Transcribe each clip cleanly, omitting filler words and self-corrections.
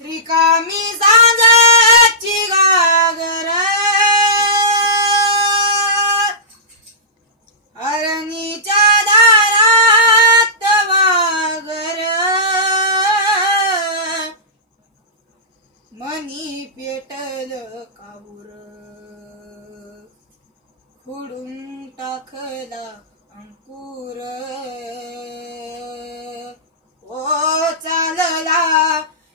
रिकामी सांगाची गागर अरणीच्या दारात वागर मनी पेटल काऊर खुडून टाकला अंकुर ओ चालला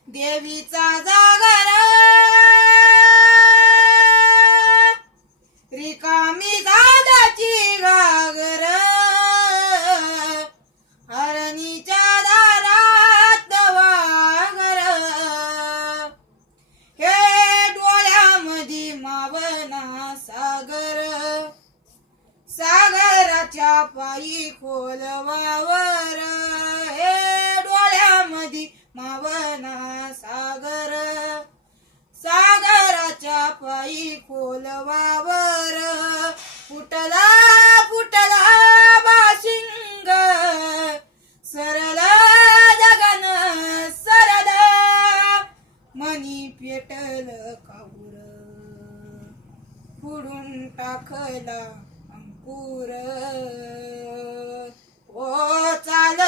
देवीचा जागर रिकामी झाडाची गागर हरणीच्या दारात वागर हे डोळ्यामध्ये मावना सागर सागराच्या पायी खोल वावर हे डोळ्यामध्ये मावना सागर सागराच्या पायी खोल वावर फुटला फुटला बाशिंग सरला जगन सरला मनी पेटल काऊर फुडून टाकला अंकुर ओ चाल